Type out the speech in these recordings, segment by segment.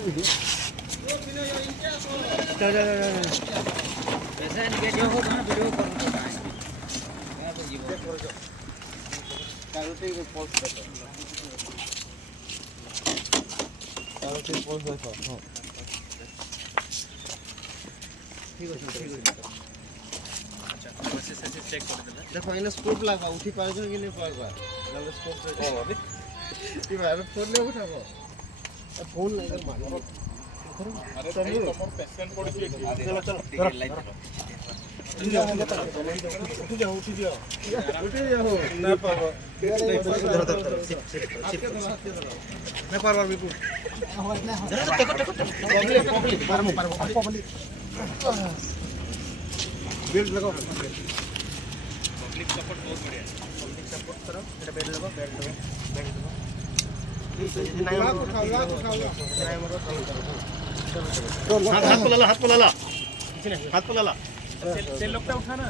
चल चल ऐसा नहीं जो हो ना वीडियो कर दो मैं तो जीव কারোতে পোস্ট দেখো কারোতে পোস্ট দেখো হ্যাঁ ठीक है अच्छा बस से चेक कर देला দেখো এনে স্কোপ লাগা উঠি পারবে কি না পারবা তাহলে স্কোপ দেখো হবে কি ভাই ফোন নে উঠাবো ফোন লাগা মারো আরে ভাই তোমার পেশেন্ট পড়েছি চলো চলো लाइव उठ जाओ ना पावा मैं पार बिल्कुल बेल्ट लगाओ पब्लिक सपोर्ट बहुत बढ़िया पब्लिक सपोर्ट करो এটা बेल्ट लगाओ बेल्ट लगाओ हाथ को लाला हाथ को लाला तेल लोग पे उठाना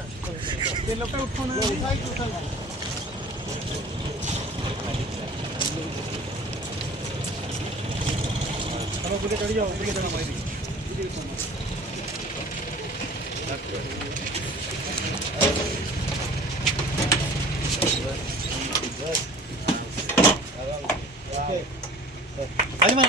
तेल लोग पे उठाना चलो बुले चढ़ जाओ बुले चढ़ो भाई आराम